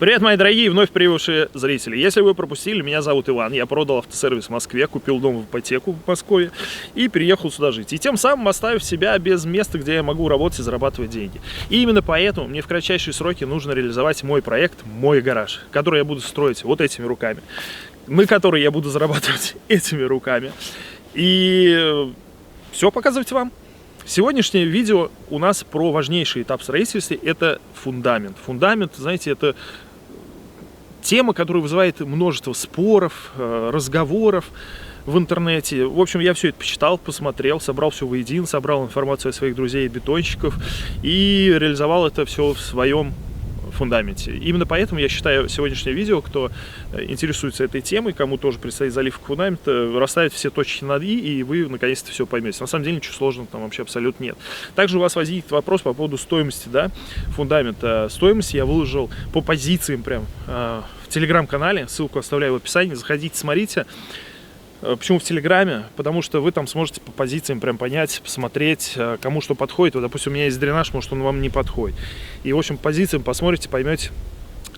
Привет, мои дорогие вновь прибывшие зрители. Если вы пропустили, меня зовут Иван. Я продал автосервис в Москве, купил дом в ипотеку в Москве и переехал сюда жить. И тем самым оставив себя без места, где я могу работать и зарабатывать деньги. И именно поэтому мне в кратчайшие сроки нужно реализовать мой проект «Мой гараж», который я буду строить вот этими руками, на который я буду зарабатывать этими руками. И все показывать вам. Сегодняшнее видео у нас про важнейший этап строительства – это фундамент. Фундамент, знаете, это тема, которая вызывает множество споров, разговоров в интернете. В общем, я все это почитал, посмотрел, собрал все воедино, собрал информацию о своих друзей бетонщиков и реализовал это все в своем фундаменте. Именно поэтому я считаю сегодняшнее видео, кто интересуется этой темой, кому тоже предстоит заливка фундамента, расставить все точки над «и», и вы наконец-то все поймете. На самом деле ничего сложного там вообще абсолютно нет. Также у вас возникнет вопрос по поводу стоимости, да, фундамента. Стоимость я выложил по позициям прям в телеграм-канале, ссылку оставляю в описании, заходите, смотрите. Почему в Телеграме? Потому что вы там сможете по позициям прям понять, посмотреть, кому что подходит. Вот, допустим, у меня есть дренаж, может, он вам не подходит. И, в общем, по позициям посмотрите, поймете,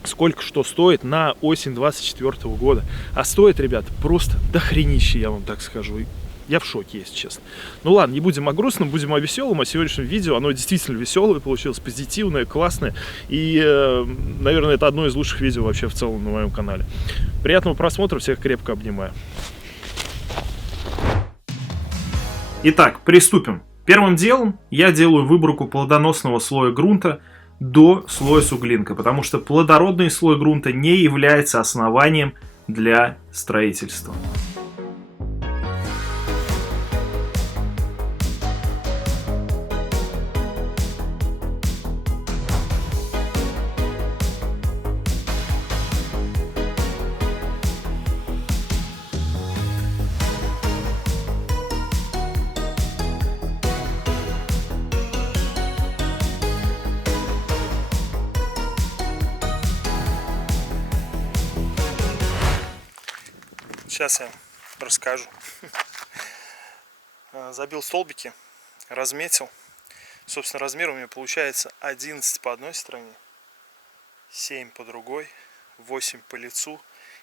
сколько что стоит на осень 2024 года. А стоит, ребят, просто дохренище, я вам так скажу. Я в шоке, если честно. Ну ладно, не будем о грустном, будем о веселом. О сегодняшнем видео, оно действительно веселое получилось, позитивное, классное. И, наверное, это одно из лучших видео вообще в целом на моем канале. Приятного просмотра, всех крепко обнимаю. Итак, приступим. Первым делом я делаю выборку плодоносного слоя грунта до слоя суглинка, потому что плодородный слой грунта не является основанием для строительства. Сейчас я расскажу. Забил столбики, разметил. Собственно, размер у меня получается 11 по одной стороне, 7 по другой, 8 по лицу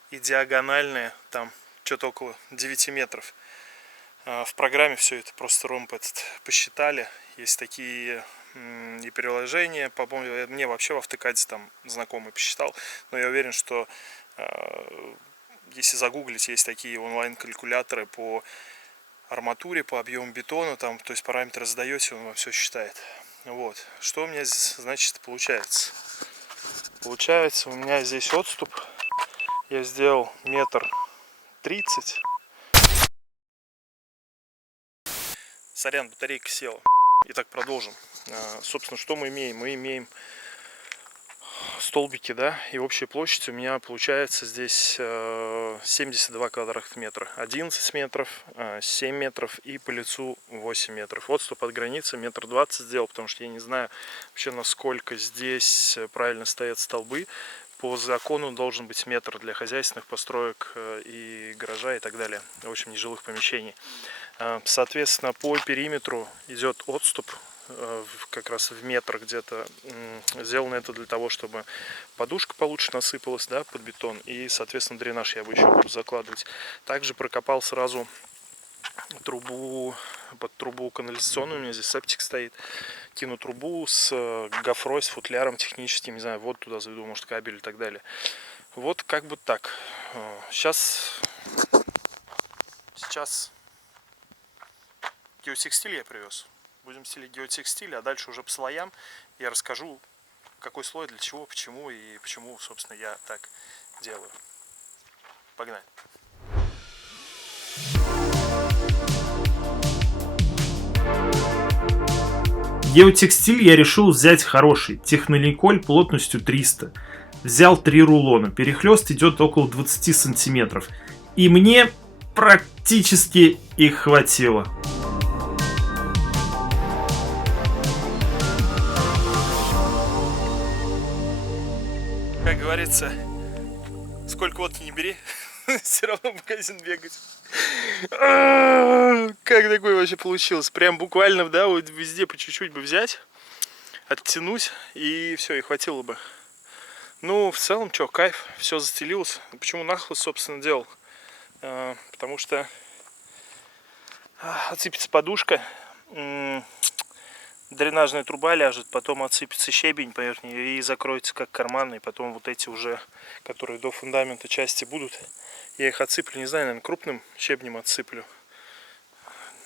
и диагональная там что-то около 9 метров. В программе все это просто ромб этот посчитали. Есть такие и приложения, по-моему, мне вообще в автокаде там знакомый посчитал, но я уверен, что если загуглить, есть такие онлайн-калькуляторы по арматуре, по объему бетона, там, то есть параметры задаете, он вам все считает. Вот. Что у меня здесь, значит, получается? Получается, у меня здесь отступ. Я сделал 1,30 м. Сорян, батарейка села. Итак, продолжим. Собственно, что мы имеем? Мы имеем столбики, да, и общая площадь у меня получается здесь 72 квадратных метра, 11 метров, 7 метров и по лицу 8 метров. Отступ от границы 1,20 м сделал, потому что я не знаю вообще, насколько здесь правильно стоят столбы. По закону должен быть метр для хозяйственных построек и гаража и так далее, в общем, нежилых помещений. Соответственно, по периметру идет отступ как раз в метр где-то. Сделано это для того, чтобы подушка получше насыпалась, да, под бетон, и, соответственно, дренаж я бы еще буду закладывать. Также прокопал сразу трубу, под трубу канализационную, у меня здесь септик стоит, кину трубу с гофрой, с футляром техническим, не знаю, вот туда заведу, может, кабель и так далее. Вот как бы так. Сейчас геотекстиль я привез. Будем стелить геотекстиль, а дальше уже по слоям я расскажу, какой слой, для чего, почему и почему, собственно, я так делаю. Погнали. Геотекстиль я решил взять хороший, технолинколь плотностью 300. Взял 3 рулона, перехлест идет около 20 сантиметров. И мне практически их хватило. Как говорится, сколько вот не бери, все равно в магазин бегать. Как такое вообще получилось? Прям буквально, да, вот везде по чуть-чуть бы взять, оттянуть, и все, и хватило бы. Ну, в целом, что, кайф, все застелилось. Почему нахлыст, собственно, делал? Потому что отсыпется подушка, дренажная труба ляжет, потом отсыпется щебень поверх нее и закроется как карманы. И потом вот эти уже, которые до фундамента части будут, я их отсыплю, не знаю, наверное, крупным щебнем отсыплю,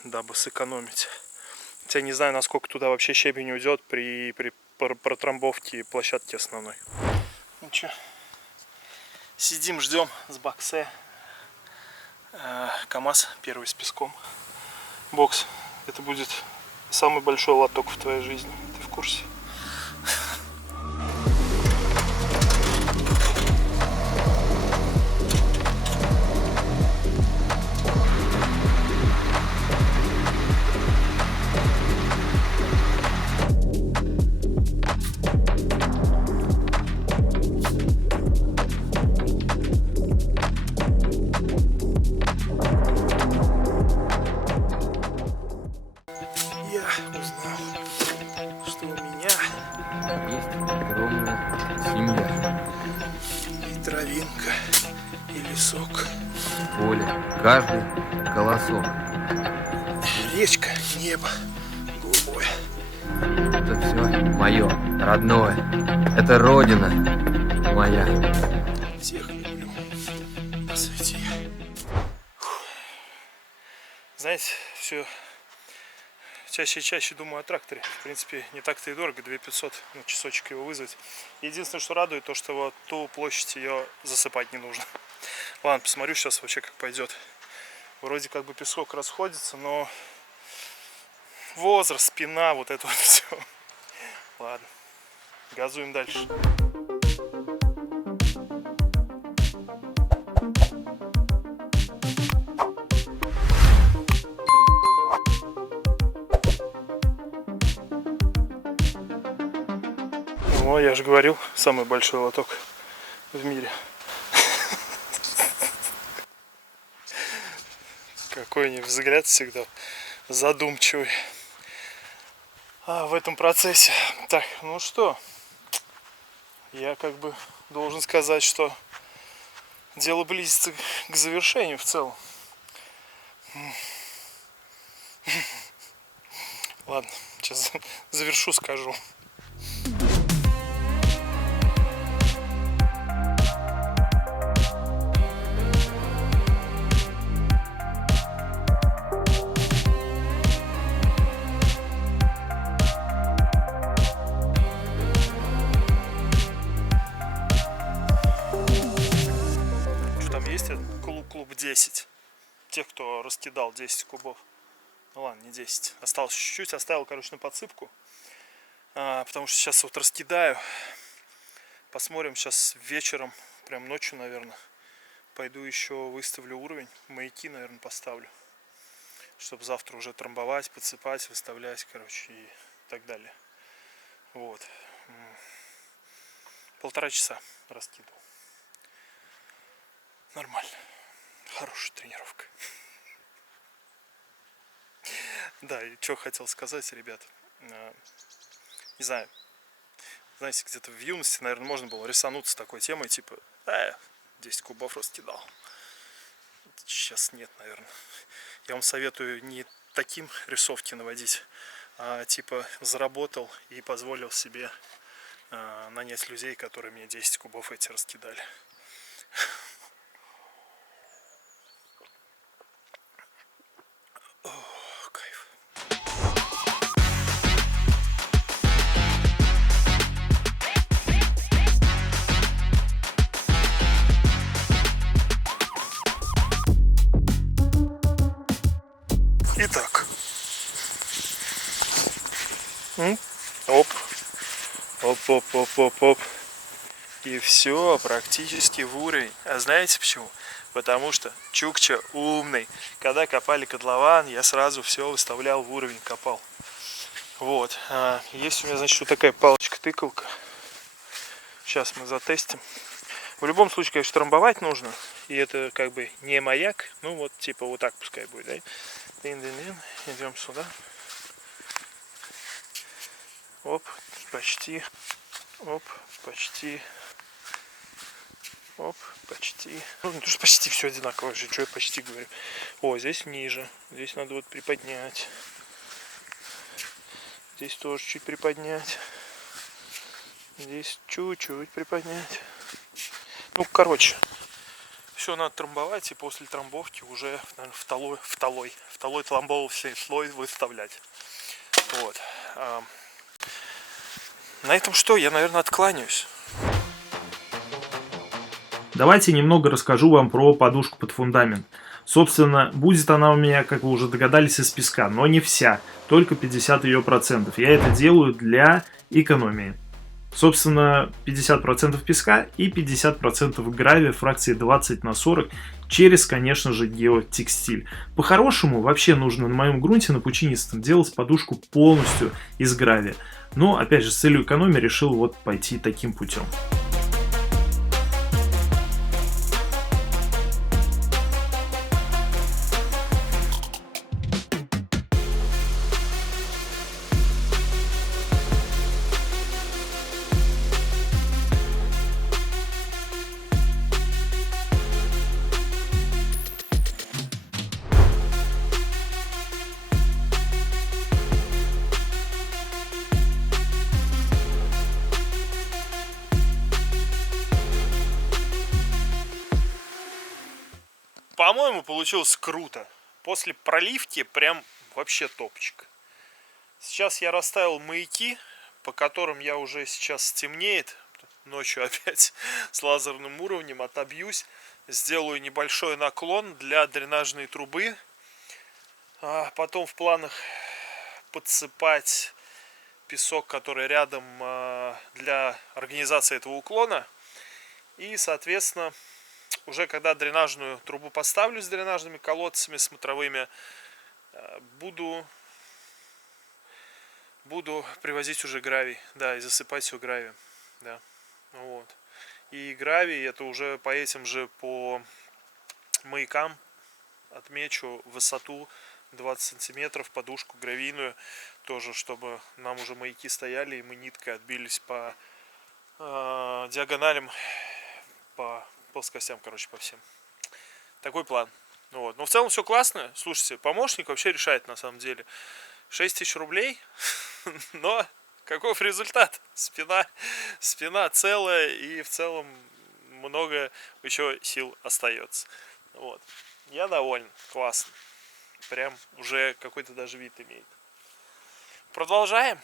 дабы сэкономить. Хотя не знаю, насколько туда вообще щебень уйдет при протрамбовке площадки основной. Ну что, сидим, ждем с боксе. КамАЗ первый с песком. Бокс. Это будет самый большой лоток в твоей жизни. Ты в курсе? Я узнал, что у меня есть огромная семья. и травинка, и лесок, Поле, каждый колосок. речка, небо голубое. Это все мое, родное. Это родина моя. Всех люблю на свете. Знаете, все чаще и чаще думаю о тракторе. В принципе, не так-то и дорого, 2500 на часочек его вызвать. Единственное, что радует, то, что вот ту площадь ее засыпать не нужно. Ладно, посмотрю сейчас вообще, как пойдет. Вроде как бы песок расходится, но возраст, спина, вот это вот все. Ладно, газуем дальше. Ну, я же говорил, самый большой лоток в мире. Какой у них взгляд всегда задумчивый в этом процессе. Так, ну что, я как бы должен сказать, что дело близится к завершению в целом. Ладно, сейчас завершу, скажу. Что там есть? Клуб 10. Тех, кто раскидал 10 кубов. Ну ладно, не 10. Осталось чуть-чуть. Оставил, короче, на подсыпку. Потому что сейчас вот раскидаю. Посмотрим сейчас вечером. Прям ночью, наверное. Пойду еще выставлю уровень. Маяки, наверное, поставлю. Чтобы завтра уже трамбовать, подсыпать, выставлять, короче, и так далее. Вот. 1,5 часа раскидывал. Нормально. Хорошая тренировка. Да, и что хотел сказать, ребят. Не знаю. Знаете, где-то в юности, наверное, можно было рисануться такой темой, типа, 10 кубов раскидал. Сейчас нет, наверное. Я вам советую не таким рисовки наводить, а типа заработал и позволил себе нанять людей, которые мне 10 кубов эти раскидали. О, кайф. Итак. Оп. Оп. И все практически в уровень. А знаете почему? Потому что Чукча умный. Когда копали котлован, я сразу все выставлял в уровень, копал. Вот. Есть у меня, значит, вот такая палочка-тыкалка. Сейчас мы затестим. В любом случае, конечно, трамбовать нужно. И это как бы не маяк. Ну вот, типа вот так пускай будет, да? Идем сюда. Оп, почти. Оп, почти. Оп, почти. Ну, не то, что почти все одинаково же, что я почти говорю. О, здесь ниже. Здесь надо вот приподнять. Здесь тоже чуть приподнять. Здесь чуть-чуть приподнять. Ну, короче, все надо трамбовать, и после трамбовки уже, наверное, второй трамбовый слой выставлять. Вот. На этом что? Я, наверное, откланяюсь. Давайте немного расскажу вам про подушку под фундамент. Собственно, будет она у меня, как вы уже догадались, из песка, но не вся, только 50%. Я это делаю для экономии. Собственно, 50% песка и 50% гравия фракции 20/40 через, конечно же, геотекстиль. По-хорошему, вообще нужно на моем грунте, на пучинистом, делать подушку полностью из гравия. Но, опять же, с целью экономии решил вот пойти таким путем. По-моему, получилось круто. После проливки прям вообще топчик. Сейчас я расставил маяки, по которым я уже сейчас стемнеет. Ночью опять с лазерным уровнем отобьюсь. Сделаю небольшой наклон для дренажной трубы. Потом в планах подсыпать песок, который рядом, для организации этого уклона. И, соответственно, уже когда дренажную трубу поставлю с дренажными колодцами смотровыми, буду привозить уже гравий, да, и засыпать все гравием, да, вот. И гравий это уже по этим же, по маякам отмечу высоту 20 сантиметров, подушку гравийную тоже, чтобы нам уже маяки стояли, и мы ниткой отбились по диагоналям, по плоскостям, короче, по всем. Такой план. Вот. Но в целом все классно. Слушайте, помощник вообще решает на самом деле. 6 тысяч рублей, но каков результат? Спина целая, и в целом много еще сил остается. Вот. Я доволен. Классно. Прям уже какой-то даже вид имеет. Продолжаем.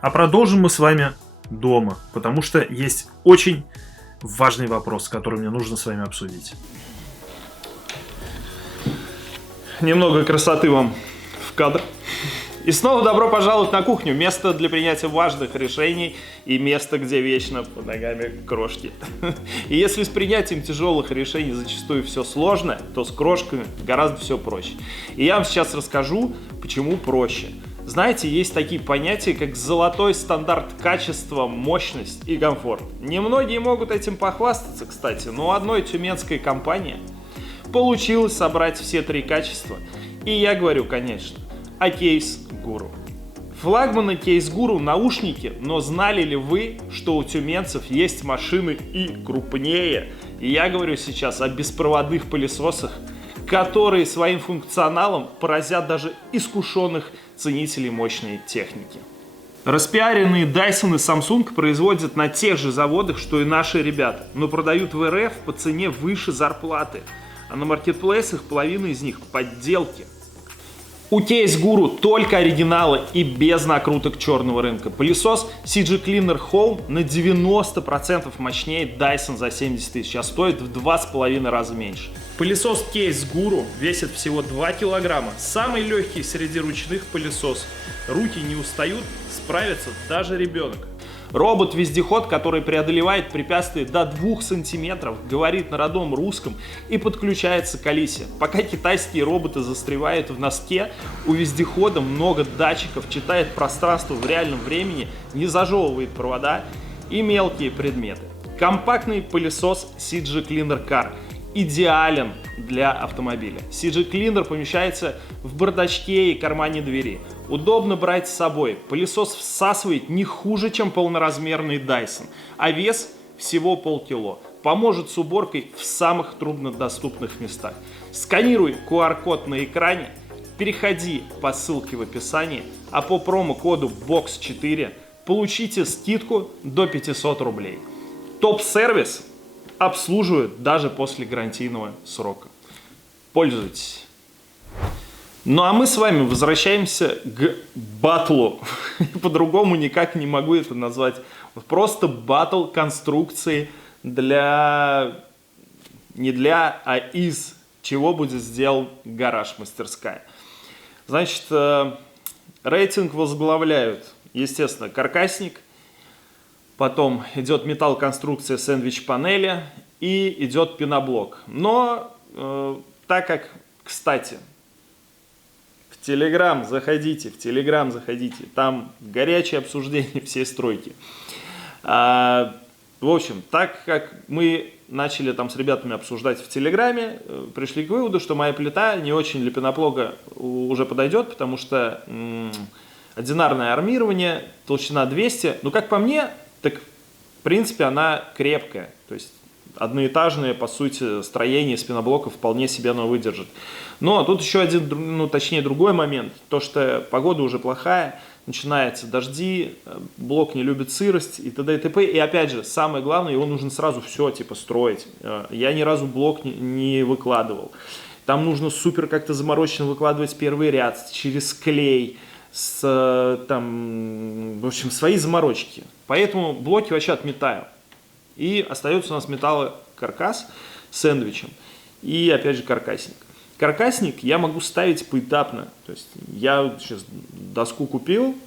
А продолжим мы с вами дома, потому что есть очень важный вопрос, который мне нужно с вами обсудить. Немного красоты вам в кадр. И снова добро пожаловать на кухню. Место для принятия важных решений и место, где вечно под ногами крошки. И если с принятием тяжелых решений зачастую все сложно, то с крошками гораздо все проще. И я вам сейчас расскажу, почему проще. Знаете, есть такие понятия, как золотой стандарт качества, мощность и комфорт. Немногие могут этим похвастаться, кстати, но у одной тюменской компании получилось собрать все три качества. И я говорю, конечно, о Case Guru. Флагманы Case Guru наушники, но знали ли вы, что у тюменцев есть машины и крупнее? И я говорю сейчас о беспроводных пылесосах, которые своим функционалом поразят даже искушенных ценителей мощной техники. Распиаренные Dyson и Samsung производят на тех же заводах, что и наши ребята, но продают в РФ по цене выше зарплаты, а на маркетплейсах половина из них подделки. У Case Guru только оригиналы и без накруток черного рынка. Пылесос CG Cleaner Home на 90% мощнее Dyson за 70 тысяч, а стоит в 2,5 раза меньше. Пылесос Case Guru весит всего 2 килограмма. Самый легкий среди ручных пылесосов. Руки не устают, справится даже ребенок. Робот-вездеход, который преодолевает препятствия до 2 сантиметров, говорит на родном русском и подключается к Алисе. Пока китайские роботы застревают в носке, у вездехода много датчиков, читает пространство в реальном времени, не зажевывает провода и мелкие предметы. Компактный пылесос CG Cleaner Car идеален для автомобиля. CG Cleaner помещается в бардачке и кармане двери. Удобно брать с собой. Пылесос всасывает не хуже, чем полноразмерный Dyson. А вес всего полкило. Поможет с уборкой в самых труднодоступных местах. Сканируй QR-код на экране, переходи по ссылке в описании, а по промокоду BOX4 получите скидку до 500 рублей. Топ-сервис обслуживают даже после гарантийного срока. Пользуйтесь. Ну а мы с вами возвращаемся к баттлу. По-другому никак не могу это назвать. Просто баттл конструкции не для, а из чего будет сделан гараж-мастерская. Значит, рейтинг возглавляют, естественно, каркасник, потом идет металлоконструкция сэндвич-панели и идет пеноблок. Но так как, кстати, в Телеграм заходите, там горячее обсуждение всей стройки. В общем, так как мы начали там с ребятами обсуждать в Телеграме, пришли к выводу, что моя плита не очень для пеноблога уже подойдет, потому что одинарное армирование, толщина 200, ну как по мне, так в принципе она крепкая, то есть одноэтажное, по сути, строение из пеноблока вполне себе оно выдержит. Но тут еще другой момент, то что погода уже плохая, начинаются дожди, блок не любит сырость и т.д. и т.п. И опять же, самое главное, его нужно сразу все строить. Я ни разу блок не выкладывал. Там нужно супер как-то замороченно выкладывать первый ряд через клей, в общем, свои заморочки. Поэтому блоки вообще отметаю. И остается у нас металлокаркас с сэндвичем. И опять же каркасник. Каркасник я могу ставить поэтапно. То есть я сейчас доску купил,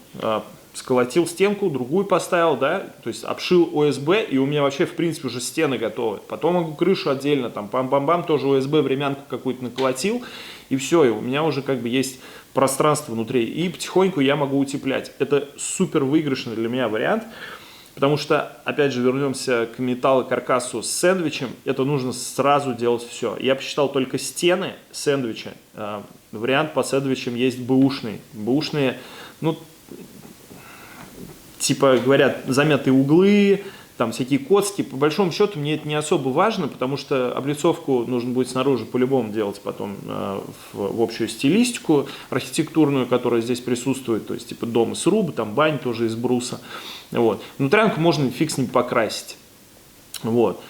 сколотил стенку, другую поставил, да, то есть обшил ОСБ, и у меня вообще в принципе уже стены готовы. Потом могу крышу отдельно, там пам-пам-пам, тоже ОСБ времянку какую-то наколотил, и все, и у меня уже как бы есть пространство внутри, и потихоньку я могу утеплять. Это супер выигрышный для меня вариант. Потому что, опять же, вернемся к металлокаркасу с сэндвичем, это нужно сразу делать все. Я посчитал только стены сэндвича. Вариант по сэндвичам есть бэушный. Бэушные, ну, типа, говорят, замятые углы, там всякие коцки. По большому счету мне это не особо важно, потому что облицовку нужно будет снаружи по-любому делать потом в общую стилистику архитектурную, которая здесь присутствует. То есть, типа, дом из сруба, там бань тоже из бруса. Вот. Внутрянку можно фиг с ним покрасить. Вот.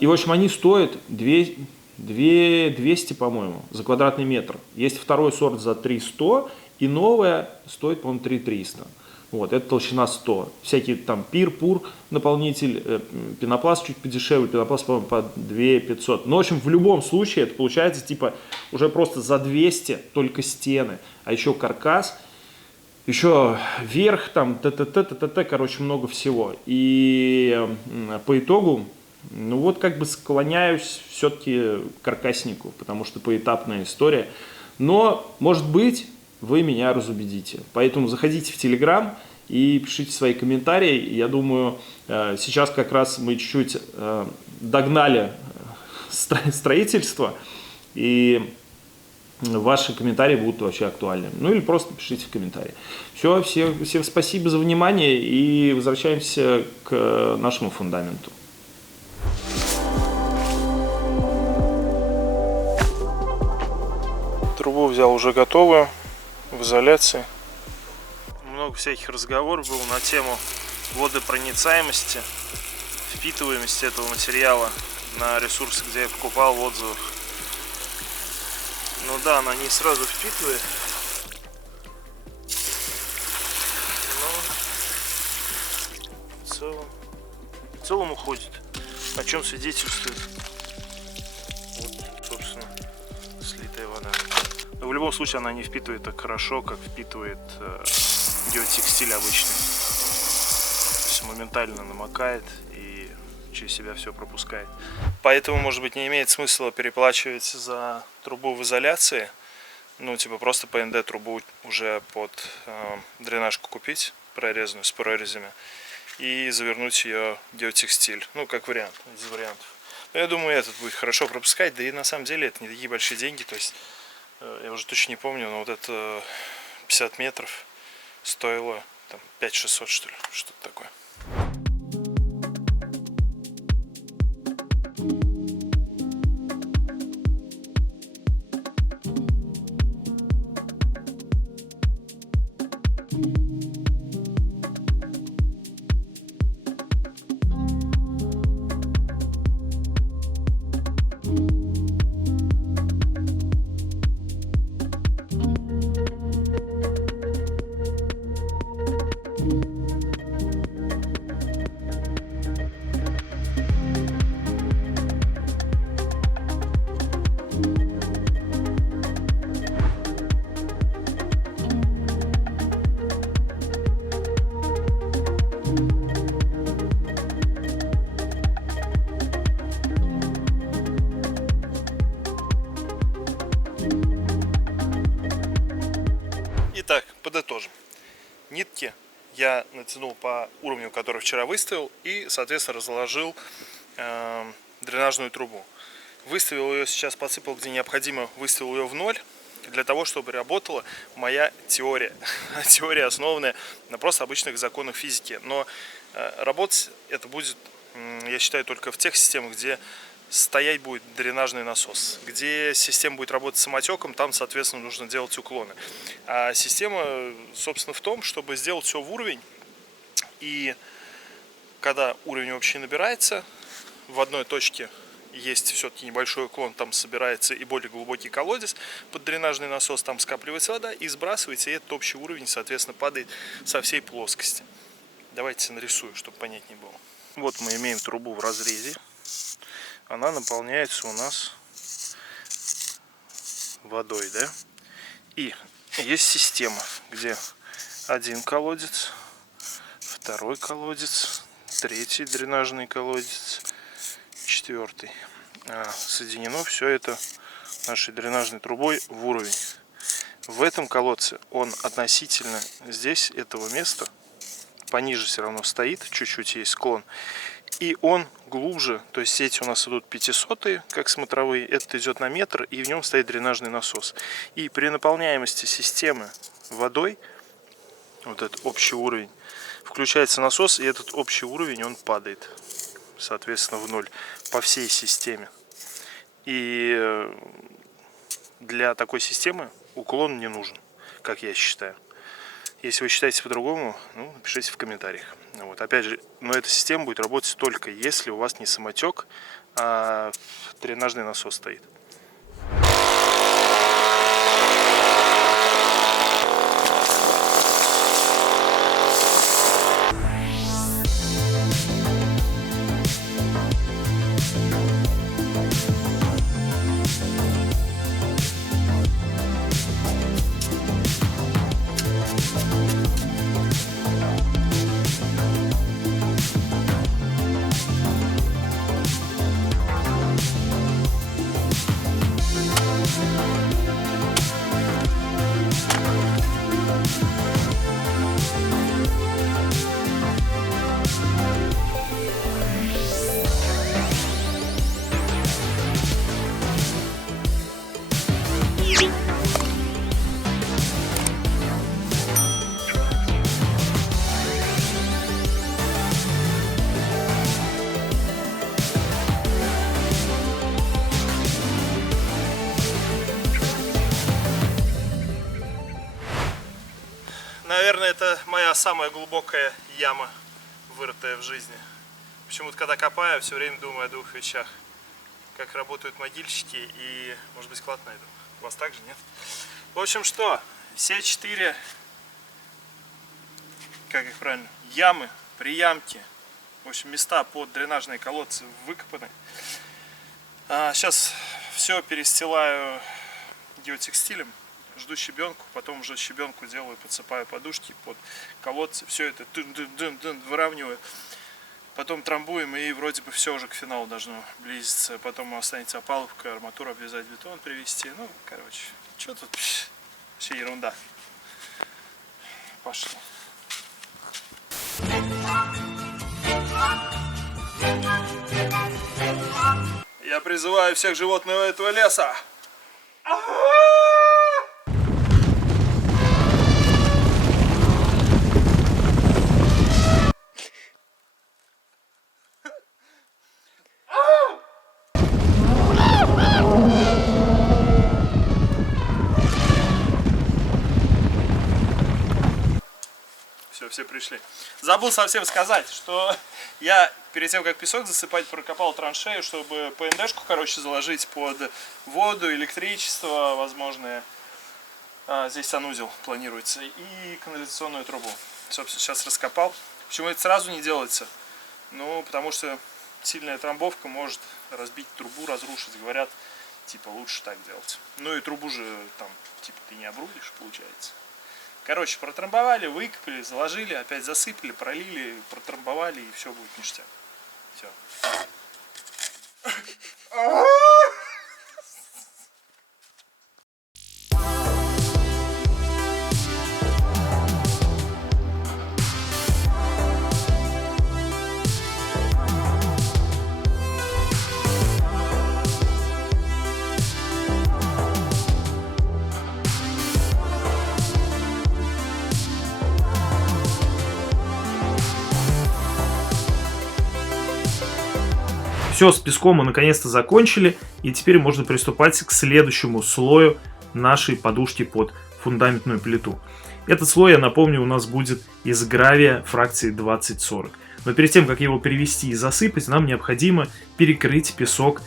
И, в общем, они стоят 200, по-моему, за квадратный метр. Есть второй сорт за 300, и новая стоит, по-моему, 3300. Вот, это толщина 100. Всякие там пир-пур, наполнитель, пенопласт чуть подешевле, пенопласт, по-моему, по 2500. Но, в общем, в любом случае это получается, типа, уже просто за 200 только стены. А еще каркас, еще верх, там, т.т., короче, много всего. И по итогу, ну вот как бы склоняюсь все-таки к каркаснику, потому что поэтапная история. Но, может быть, вы меня разубедите. Поэтому заходите в Телеграм и пишите свои комментарии. Я думаю, сейчас как раз мы чуть-чуть догнали строительство, и ваши комментарии будут вообще актуальны. Ну или просто пишите в комментарии. Все, всем спасибо за внимание и возвращаемся к нашему фундаменту. Трубу взял уже готовую, в изоляции. Много всяких разговоров было на тему водопроницаемости, впитываемости этого материала на ресурсы, где я покупал, в отзывах. Ну да, она не сразу впитывает, но в целом уходит, о чем свидетельствует вот, собственно, слитая вода. Но в любом случае она не впитывает так хорошо, как впитывает геотекстиль обычный. То есть моментально намокает и через себя все пропускает. Поэтому, может быть, не имеет смысла переплачивать за трубу в изоляции. Ну, типа просто ПНД трубу уже под дренажку купить, прорезанную, с прорезями, и завернуть ее в геотекстиль. Ну, как вариант, из вариантов. Но я думаю, этот будет хорошо пропускать. Да и на самом деле это не такие большие деньги. То есть, я уже точно не помню, но вот это 50 метров стоило там 5600, что ли, что-то такое. Итак, подытожим. Нитки я натянул по уровню, который вчера выставил, и, соответственно, разложил дренажную трубу. Выставил ее сейчас, подсыпал где необходимо, выставил ее в ноль, для того, чтобы работала моя теория. Теория, основанная на просто обычных законах физики. Но работать это будет, я считаю, только в тех системах, где стоять будет дренажный насос. Где система будет работать самотеком, там, соответственно, нужно делать уклоны. А система, собственно, в том, чтобы сделать все в уровень. И когда уровень вообще набирается, в одной точке есть все-таки небольшой уклон, там собирается и более глубокий колодец под дренажный насос, там скапливается вода и сбрасывается, и этот общий уровень, соответственно, падает со всей плоскости. Давайте нарисую, чтобы понятнее было. Вот мы имеем трубу в разрезе. Она наполняется у нас водой, да? И есть система, где один колодец, второй колодец, третий дренажный колодец, четвертый. Соединено все это нашей дренажной трубой в уровень. В этом колодце он относительно здесь этого места пониже все равно стоит, чуть-чуть есть склон. И он глубже, то есть сети у нас идут 500-е, как смотровые, этот идет на метр, и в нем стоит дренажный насос. И при наполняемости системы водой, вот этот общий уровень, включается насос, и этот общий уровень, он падает, соответственно, в ноль по всей системе. И для такой системы уклон не нужен, как я считаю. Если вы считаете по-другому, ну, напишите в комментариях. Вот. Опять же, но эта система будет работать только если у вас не самотек, а дренажный насос стоит. Наверное, это моя самая глубокая яма, вырытая в жизни. Почему-то, когда копаю, все время думаю о двух вещах. Как работают могильщики и, может быть, клад найду. У вас так же, нет? В общем, что? Все 4, как их правильно, ямы, приямки, в общем, места под дренажные колодцы выкопаны. Сейчас все перестилаю геотекстилем. Жду щебенку, потом уже щебенку делаю, подсыпаю подушки под колодцы, все это выравниваю, потом трамбуем, и вроде бы все уже к финалу должно близиться. Потом останется опалубка, арматура, обвязать, бетон привезти. Ну, короче, что тут вообще ерунда. Пошли. Я призываю всех животных этого леса. Все пришли. Забыл совсем сказать, что я перед тем, как песок засыпать, прокопал траншею, чтобы ПНДшку, короче, заложить под воду, электричество возможное. Здесь санузел планируется, и канализационную трубу. Собственно, сейчас раскопал. Почему это сразу не делается? Ну, потому что сильная трамбовка может разбить трубу, разрушить. Говорят, типа, лучше так делать. Ну и трубу же там, типа, ты не обрубишь, получается. Короче, протрамбовали, выкопали, заложили, опять засыпали, пролили, протрамбовали, и все будет ништяк. Все. Все, с песком мы наконец-то закончили, и теперь можно приступать к следующему слою нашей подушки под фундаментную плиту. Этот слой, я напомню, у нас будет из гравия фракции 2040. Но перед тем, как его перевести и засыпать, нам необходимо перекрыть песок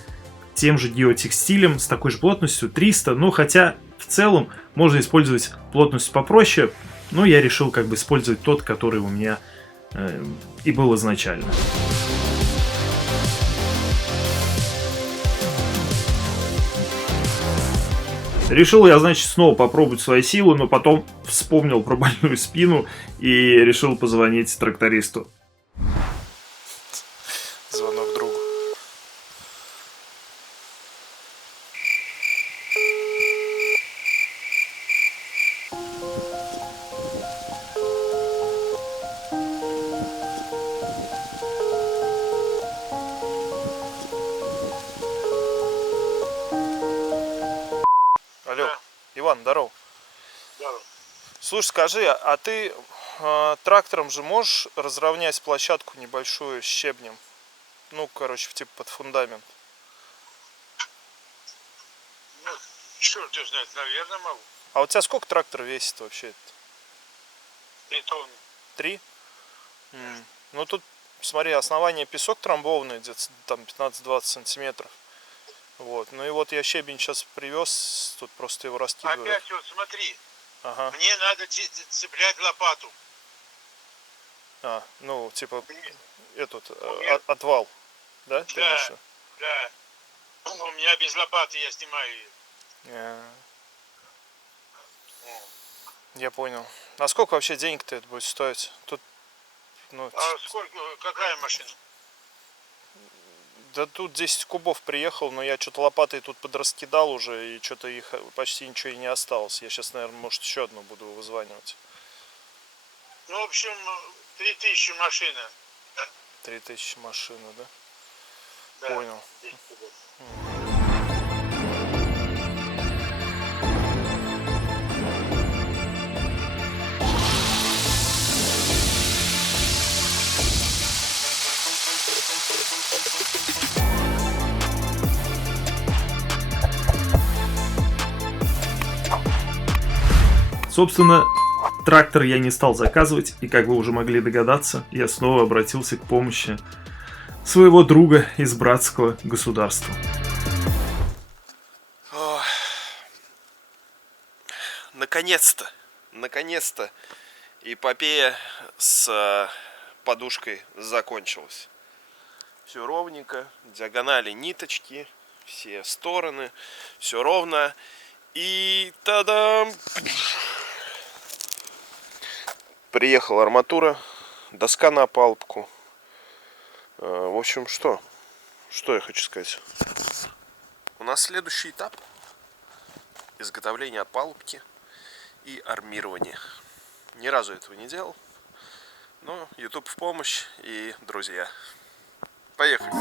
тем же геотекстилем с такой же плотностью 300, но хотя в целом можно использовать плотность попроще, но я решил как бы использовать тот, который у меня и был изначально. Решил я, значит, снова попробовать свои силы, но потом вспомнил про больную спину и решил позвонить трактористу. Звонок другу. Алло, да. Иван, здорово. Здорово. Слушай, скажи, а ты трактором же можешь разровнять площадку небольшую с щебнем? Ну, короче, типа под фундамент. Ну, черт его знает, наверное, могу. А у тебя сколько трактор весит вообще? 3 тонны. 3? Ну, тут, смотри, основание песок трамбованный, где-то там 15-20 сантиметров. Вот. Ну и вот я щебень сейчас привез, тут просто его раскидываю. Опять вот смотри, ага. Мне надо цеплять лопату. Ну, типа, отвал, да? Да, да. У меня без лопаты я снимаю ее. Я понял. А сколько вообще денег-то это будет стоить? Тут, ну, а сколько, какая машина? Да тут 10 кубов приехал, но я что-то лопатой тут подраскидал уже, и что-то их почти ничего и не осталось. Я сейчас, наверное, может, еще одну буду вызванивать. Ну, в общем, 3000 машина. 3000 машина, да? Да. Понял. Собственно, трактор я не стал заказывать, и, как вы уже могли догадаться, я снова обратился к помощи своего друга из братского государства. Наконец-то эпопея с подушкой закончилась. Все ровненько, диагонали ниточки, все стороны, все ровно. И та-дам! Приехала арматура, доска на опалубку. В общем, что я хочу сказать? У нас следующий этап — изготовление опалубки и армирование. Ни разу этого не делал, но YouTube в помощь и друзья. Поехали!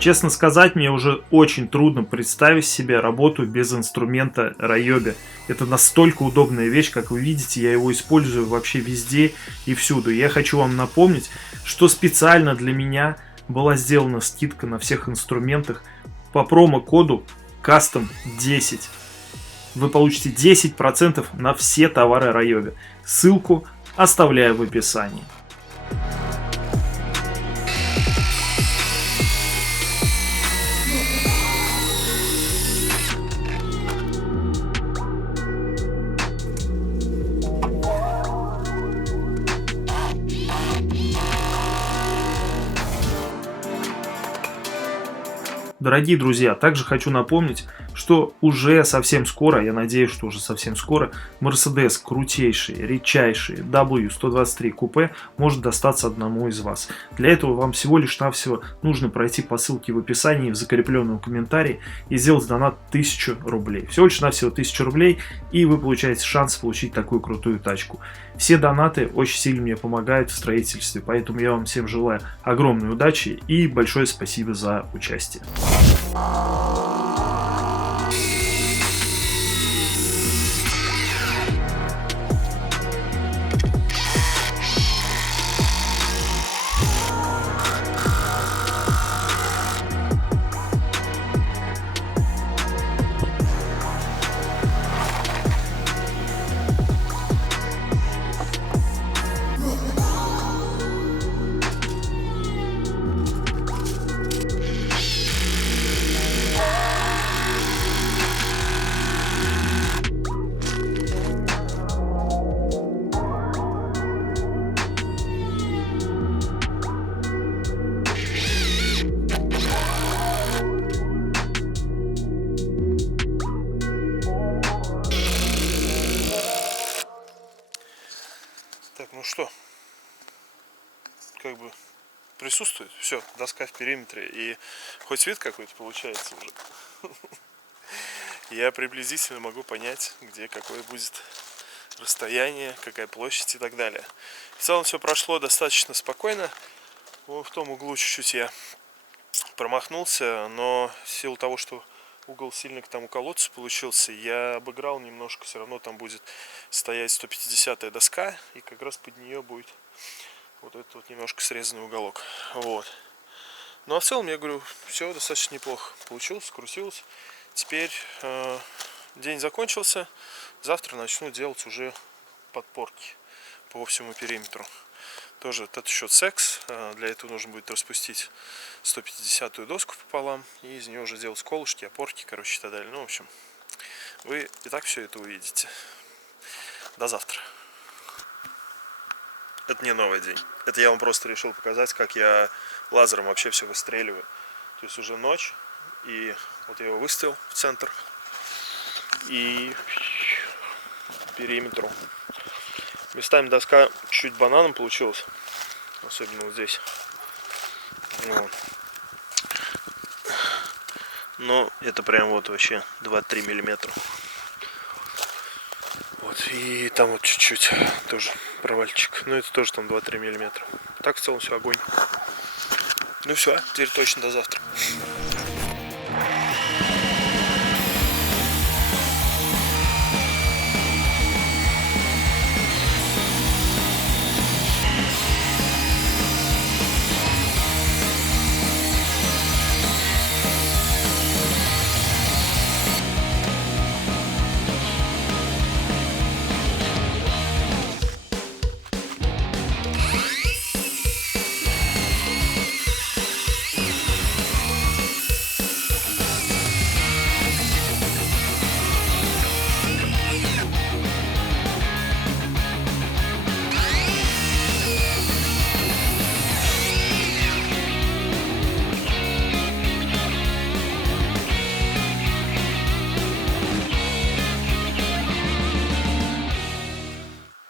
Честно сказать, мне уже очень трудно представить себе работу без инструмента Ryobi. Это настолько удобная вещь, как вы видите, я его использую вообще везде и всюду. Я хочу вам напомнить, что специально для меня была сделана скидка на всех инструментах по промокоду CUSTOM10. Вы получите 10% на все товары Ryobi. Ссылку оставляю в описании. Дорогие друзья, также хочу напомнить, что уже совсем скоро, я надеюсь, что уже совсем скоро, Mercedes крутейший, редчайший W123 купе может достаться одному из вас. Для этого вам всего лишь навсего нужно пройти по ссылке в описании в закрепленном комментарии и сделать донат 1000 рублей. Всего лишь навсего 1000 рублей, и вы получаете шанс получить такую крутую тачку. Все донаты очень сильно мне помогают в строительстве, поэтому я вам всем желаю огромной удачи и большое спасибо за участие. Так, ну что, как бы присутствует, все, доска в периметре, и хоть вид какой-то получается уже. Я приблизительно могу понять, где какое будет расстояние, какая площадь и так далее. В целом все прошло достаточно спокойно. В том углу чуть-чуть я промахнулся, но в силу того, что угол сильно к тому колодцу получился, я обыграл немножко, все равно там будет стоять 150-я доска, и как раз под нее будет вот этот вот немножко срезанный уголок. Вот. Ну а в целом, я говорю, все достаточно неплохо получилось, крутилось. Теперь день закончился, завтра начну делать уже подпорки по всему периметру. Тоже этот счет секс. Для этого нужно будет распустить 150-ю доску пополам и из нее уже делать колышки, опорки, короче, и так далее. Ну, в общем, вы и так все это увидите. До завтра. Это не новый день. Это я вам просто решил показать, как я лазером вообще все выстреливаю. То есть уже ночь, и вот я его выставил в центр и периметру. Местами доска чуть бананом получилась, особенно вот здесь. Вот. Но это прям вот вообще 2-3 миллиметра. Вот, и там вот чуть-чуть тоже провальчик. Ну это тоже там 2-3 миллиметра. Так в целом все огонь. Ну все, теперь точно до завтра.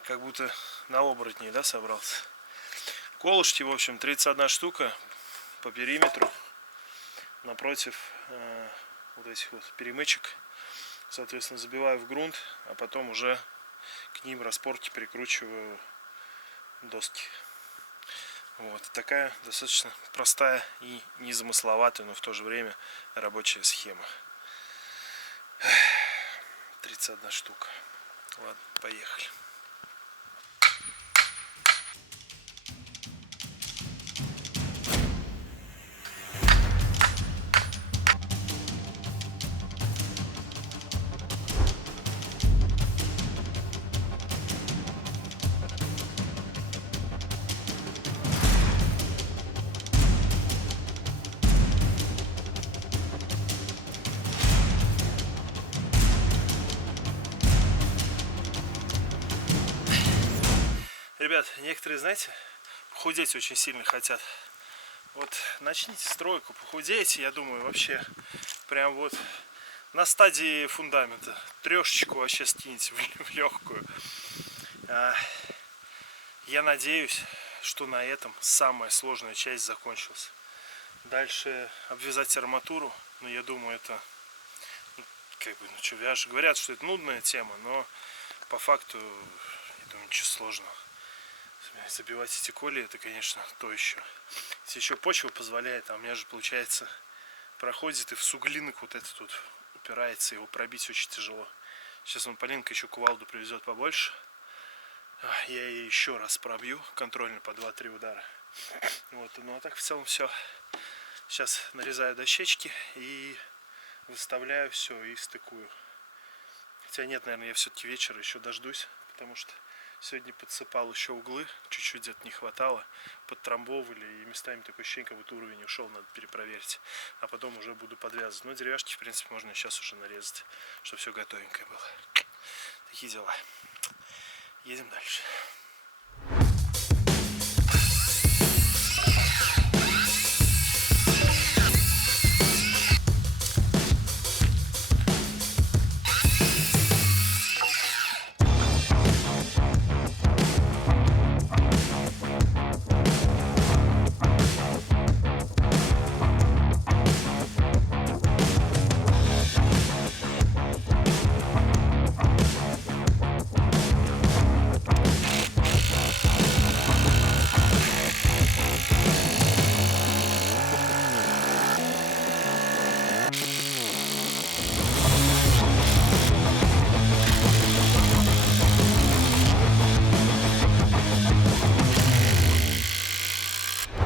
Как будто на оборотней, да, собрался. Колышки, в общем, 31 штука по периметру. Напротив вот этих вот перемычек. Соответственно, забиваю в грунт, а потом уже к ним распорки прикручиваю доски. Вот такая достаточно простая и незамысловатая, но в то же время рабочая схема. 31 штука. Ладно, поехали. Ребят, некоторые, знаете, похудеть очень сильно хотят. Вот начните стройку, похудейте, я думаю, вообще прям вот на стадии фундамента. Трешечку вообще скиньте в легкую. Я надеюсь, что на этом самая сложная часть закончилась. Дальше обвязать арматуру, но я думаю, это как бы, ну что, вяжут. Говорят, что это нудная тема, но по факту, я думаю, ничего сложного. Забивать эти колеи, это, конечно, то еще. Если еще почва позволяет, а у меня же, получается, проходит и в суглинок вот этот вот упирается, его пробить очень тяжело. Сейчас он Полинка еще кувалду привезет побольше. Я ее еще раз пробью, контрольно по 2-3 удара. Вот, ну а так в целом все. Сейчас нарезаю дощечки и выставляю все и стыкую. Хотя нет, наверное, я все-таки вечера еще дождусь, потому что сегодня подсыпал еще углы, чуть-чуть где-то не хватало, подтрамбовывали, и местами такое ощущение, как будто уровень ушел, надо перепроверить. А потом уже буду подвязывать. Но деревяшки, в принципе, можно сейчас уже нарезать, чтобы все готовенькое было. Такие дела. Едем дальше.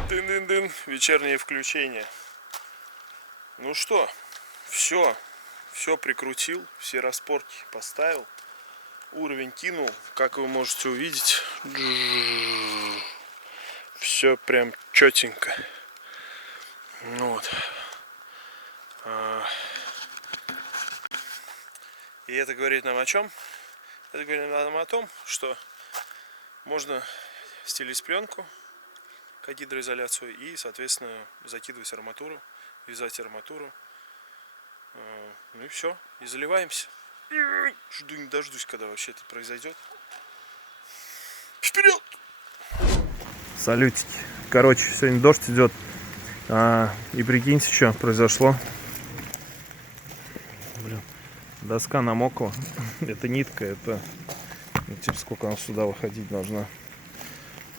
Дын-дын-дын, вечернее включение. Ну что, все прикрутил, все распорки поставил, уровень кинул, как вы можете увидеть, все прям четенько. Вот. И это говорит нам о чем? Это говорит нам о том, что можно стелить пленку как гидроизоляцию и, соответственно, закидывать арматуру, вязать арматуру. Ну и все, и заливаемся. Жду не дождусь, когда вообще это произойдет. Вперед! Салютики. Короче, сегодня дождь идет. И прикиньте, что произошло. Блин, доска намокла. Это нитка, это типа сколько она сюда выходить должна.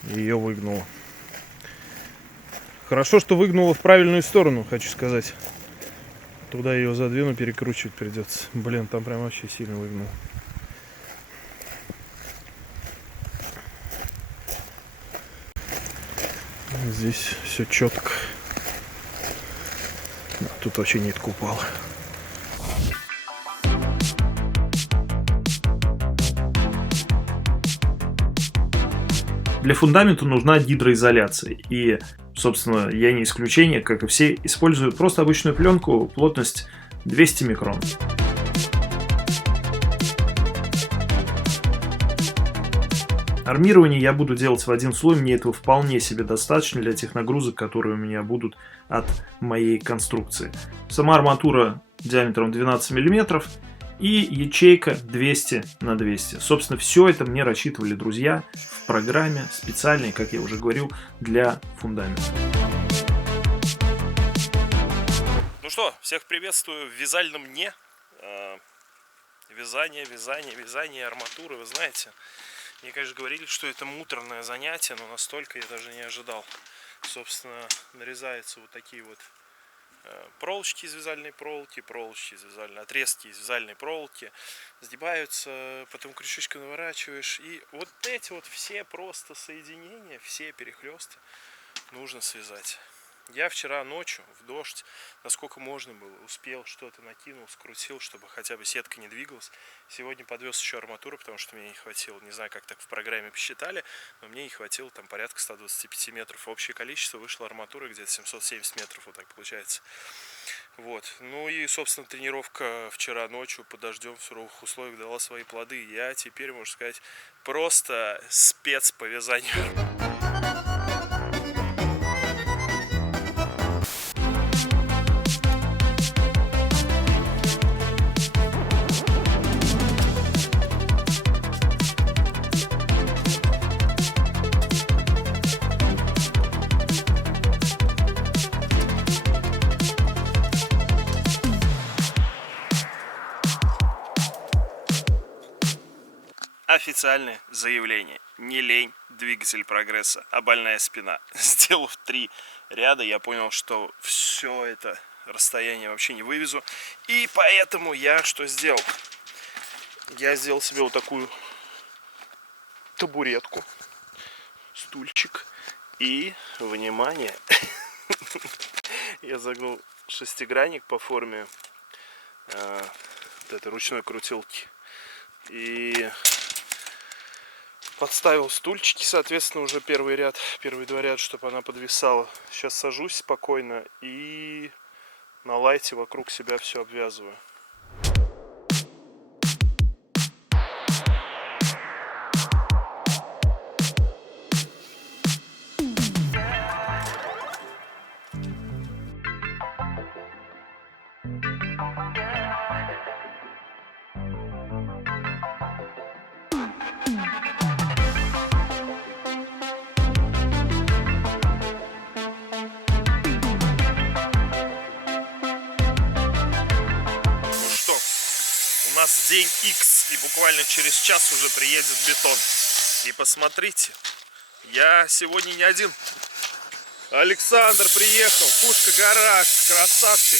И ее выгнуло. Хорошо, что выгнуло в правильную сторону, хочу сказать. Туда ее задвину, перекручивать придется. Блин, там прям вообще сильно выгнул. Здесь все четко. Тут вообще нитка упала. Для фундамента нужна гидроизоляция. И, собственно, я не исключение, как и все, использую просто обычную пленку, плотность 200 микрон. Армирование я буду делать в один слой, мне этого вполне себе достаточно для тех нагрузок, которые у меня будут от моей конструкции. Сама арматура диаметром 12 мм и ячейка 200 на 200. Собственно, все это мне рассчитывали друзья в программе специальной, как я уже говорил, для фундамента. Ну что, всех приветствую в вязальном дне. Вязание арматуры, вы знаете, Мне, конечно, говорили, что это муторное занятие, но настолько я даже не ожидал. Собственно, нарезаются вот такие вот проволочки из вязальной проволоки, отрезки из вязальной проволоки, сгибаются, потом крючочком наворачиваешь, и вот эти вот все просто соединения, все перехлесты нужно связать. Я вчера ночью в дождь, насколько можно было, успел, что-то накинул, скрутил, чтобы хотя бы сетка не двигалась. Сегодня подвез еще арматуру, потому что мне не хватило, не знаю, как так в программе посчитали, но мне не хватило там порядка 125 метров. Общее количество вышло арматуры где-то 770 метров, вот так получается. Вот. Ну и, собственно, тренировка вчера ночью под дождем в суровых условиях дала свои плоды. Я теперь, можно сказать, просто спец по вязанию. Официальное заявление. Не лень, двигатель прогресса, а больная спина. Сделав 3 ряда, я понял, что все это расстояние вообще не вывезу. И поэтому я что сделал? Я сделал себе вот такую табуретку, стульчик. И, внимание, я загнул шестигранник по форме вот этой ручной крутилки. И подставил стульчики, соответственно, уже первый 2 ряда, чтобы она подвисала. Сейчас сажусь спокойно и на лайте вокруг себя все обвязываю. У нас день X, и буквально через час уже приедет бетон. И посмотрите, я сегодня не один. Александр приехал, Пушка Гараж, красавчик.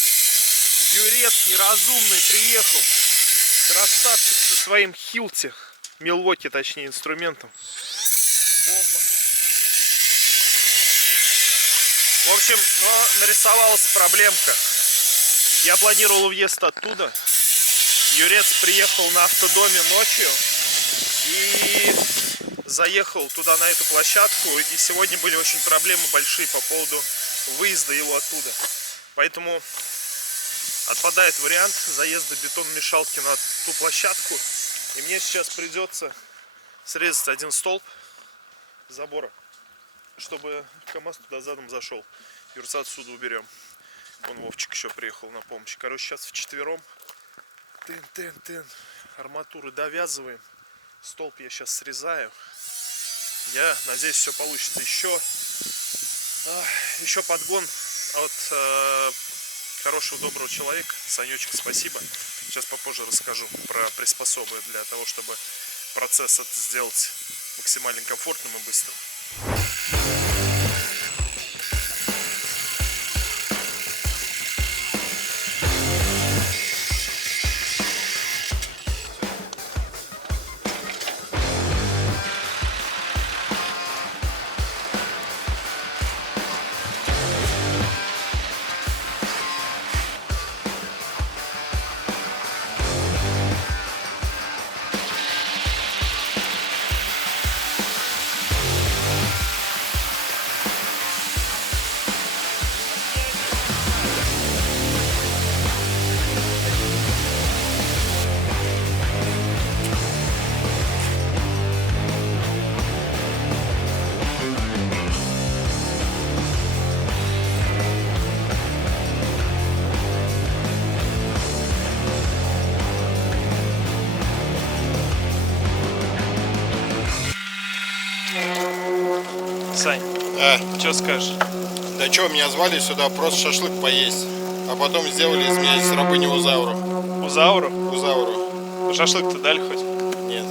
Юрец неразумный приехал, красавчик со своим Хилти, Милвоки, точнее, инструментом. Бомба. В общем, но нарисовалась проблемка. Я планировал въезд оттуда. Юрец приехал на автодоме ночью и заехал туда, на эту площадку. И сегодня были очень проблемы большие по поводу выезда его оттуда. Поэтому отпадает вариант заезда бетономешалки на ту площадку. И мне сейчас придется срезать один столб забора, чтобы КамАЗ туда задом зашел. Юрца отсюда уберем. Вон Вовчик еще приехал на помощь. Короче, сейчас вчетвером. Тын. Арматуру довязываем. Столб я сейчас срезаю. Я надеюсь, все получится. Еще подгон от хорошего, доброго человека. Санечка, спасибо. Сейчас попозже расскажу про приспособы для того, чтобы процесс этот сделать максимально комфортным и быстрым. Сань, что скажешь? Да что, меня звали сюда просто шашлык поесть. А потом сделали из меня из рабыни Узауру. Узауру? Узауру. Шашлык-то дали хоть? Нет.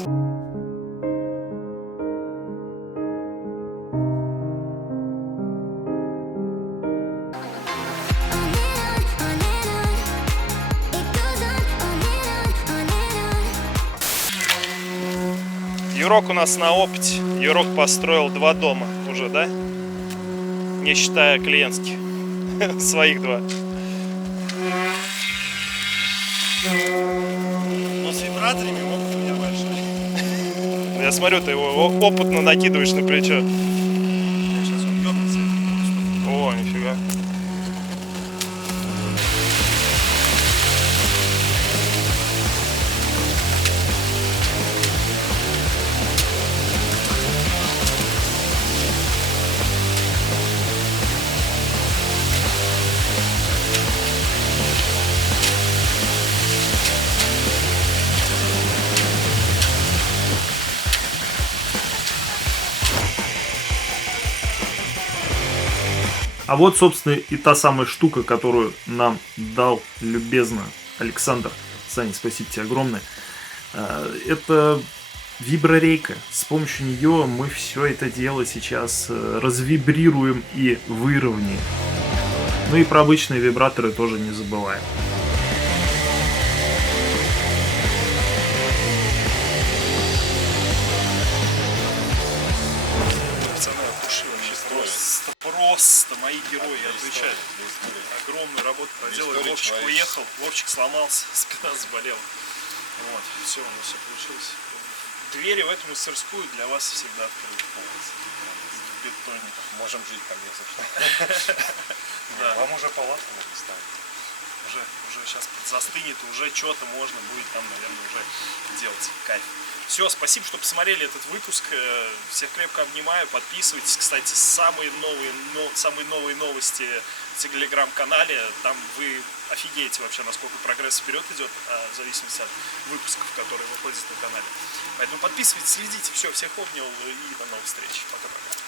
Юрок у нас на опыте. Юрок построил 2 дома уже, да? Не считая клиентских. Своих 2. Но с вибраторами опыт у меня большой. Я смотрю, ты его опытно накидываешь на плечо. Сейчас он ёбнется. О, нифига. А вот, собственно, и та самая штука, которую нам дал любезно Александр. Саня, спасибо тебе огромное. Это виброрейка. С помощью нее мы все это дело сейчас развибрируем и выровняем. Ну и про обычные вибраторы тоже не забываем. Просто мои герои, я отвечаю. Огромную работу проделали. Вовчик уехал, Вовчик сломался, спина заболела. Вот, все, у нас все получилось. Двери в эту мастерскую для вас всегда открыты. В бетоне. Можем жить там, если что. Да. Вам уже палатку можно ставить. Уже сейчас застынет, уже что-то можно будет там, наверное, уже делать. Кайф. Все, спасибо, что посмотрели этот выпуск. Всех крепко обнимаю. Подписывайтесь. Кстати, самые новые новости в телеграм-канале. Там вы офигеете вообще, насколько прогресс вперед идет, в зависимости от выпусков, которые выходят на канале. Поэтому подписывайтесь, следите. Все, всех обнял и до новых встреч. Пока-пока.